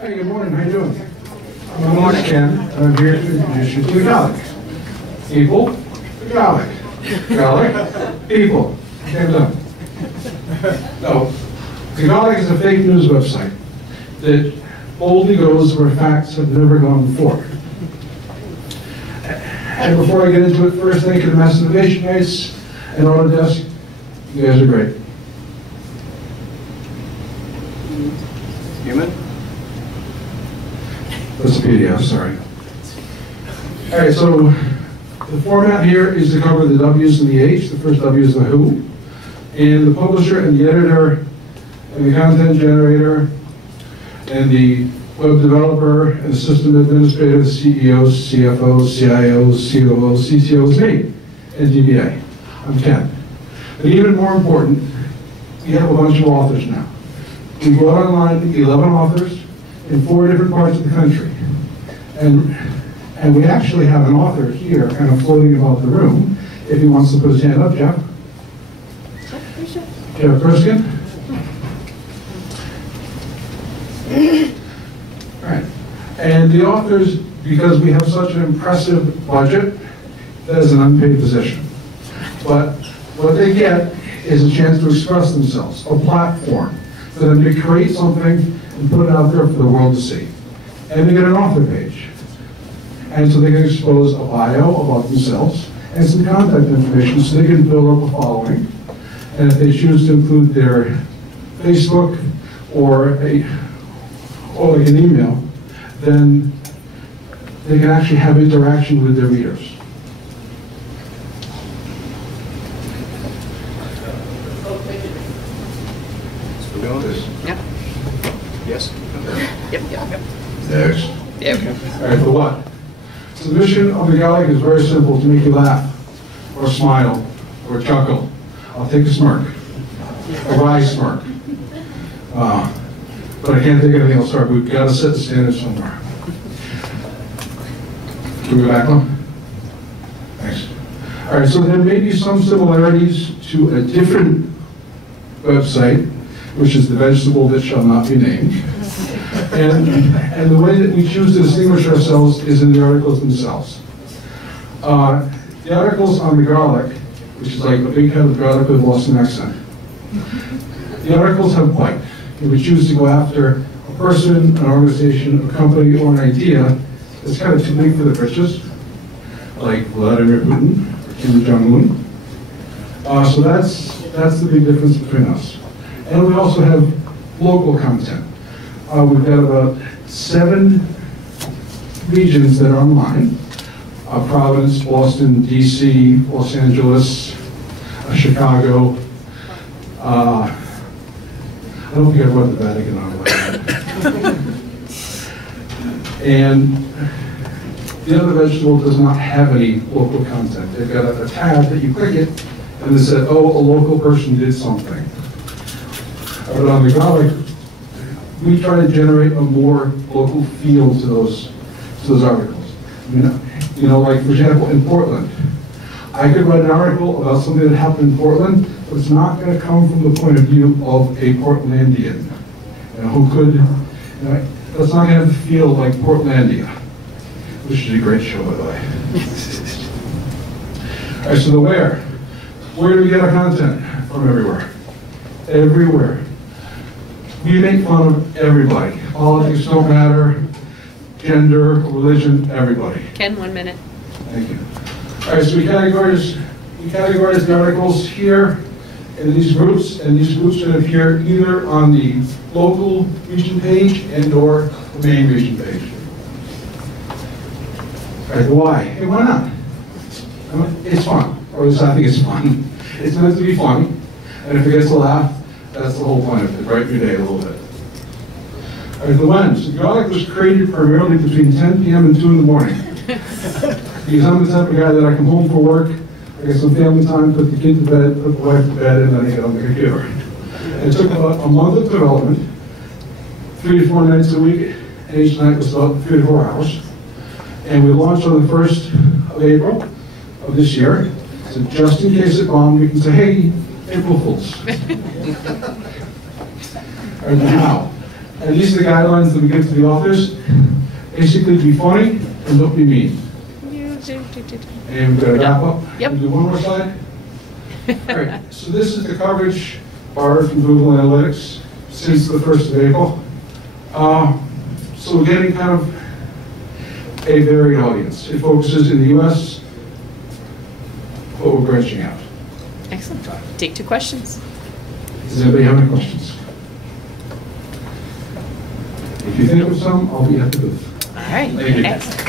Hey, good morning. How you doing? My name is Ken, and I'm here to introduce you to the Gahlik. People, the Gahlik. Gahlik, people. Same done. No, the Gahlik is a fake news website that boldly goes where facts have never gone before. And before I get into it, first thank you to Mass Innovation Race and Autodesk. You guys are great. Human? That's a PDF, sorry. All right, so the format here is to cover the W's and the H. The first W is the who, and the publisher and the editor, and the content generator, and the web developer, and the system administrator, the CEOs, CFOs, CIOs, COOs, CTOs, me, and DBA. I'm Ken. And even more important, we have a bunch of authors now. We brought online 11 authors in 4 different parts of the country. And we actually have an author here kind of floating about the room. If he wants to put his hand up, Jeff. Jeff Erskine. All right. And the authors, because we have such an impressive budget, that is an unpaid position. But what they get is a chance to express themselves, a platform for them to create something and put it out there for the world to see. And they get an author page. And so they can expose a bio about themselves and some contact information so they can build up a following. And if they choose to include their Facebook or like an email, then they can actually have interaction with their readers. Yep. Yes. Yep. Next. Yep. All right, the what? So the mission of the Gahlik is very simple: to make you laugh, or smile, or chuckle. I'll take a smirk, a wry smirk. But I can't think of anything else. Sorry, we've got to set the standard somewhere. Can we go back one? Thanks. All right, so there may be some similarities to a different website, which is the vegetable that shall not be named. And the way that we choose to distinguish ourselves is in the articles themselves. The articles on the Gahlik, which is like a big head of garlic with a Boston accent, the articles have white. If we choose to go after a person, an organization, a company, or an idea that's kind of too big for the britches, like Vladimir Putin or Kim Jong-un. So that's the big difference between us. And we also have local content. We've got about 7 regions that are online. Providence, Boston, DC, Los Angeles, Chicago. I don't think I brought the Vatican on like that. And the other vegetable does not have any local content. They've got a tab that you click it, and it said, oh, a local person did something. But on the Gahlik, we try to generate a more local feel to those articles. You know, like for example, in Portland, I could write an article about something that happened in Portland, but it's not going to come from the point of view of a Portlandian, who could. That's not going to feel like Portlandia, which is a great show, by the way. All right, so the where. Where do we get our content? From everywhere. Everywhere. We make fun of everybody. Politics don't matter, gender, religion, everybody. Ken, 1 minute. Thank you. All right, so we categorize the articles here in these groups, and these groups are going to appear either on the local region page and or the main region page. All right, why? Hey, why not? It's fun, or at least I think it's fun. It's meant to be fun, and if it gets a laugh, that's the whole point of it, brighten your day a little bit. All right, the when. So Gahlik was created primarily between 10 p.m. and 2 in the morning. Because I'm the type of guy that I come home from work, I get some family time, put the kid to bed, put the wife to bed, and then I get on the computer. And it took about a month of development, 3 to 4 nights a week, and each night was about 3 to 4 hours. And we launched on the 1st of April of this year. So just in case it bombed, we can say, hey, April Fools. All right, now, And these are the guidelines that we give to the authors. Basically, be funny and don't be mean. And we're going to wrap up. Yep. We'll do one more slide. All right, so this is the coverage bar from Google Analytics since the 1st of April. So we're getting kind of a varied audience. It focuses in the US, but we're branching out. Excellent. Take 2 questions. Does anybody have any questions? If you think of some, I'll be at the booth. All right. Thank you. Excellent.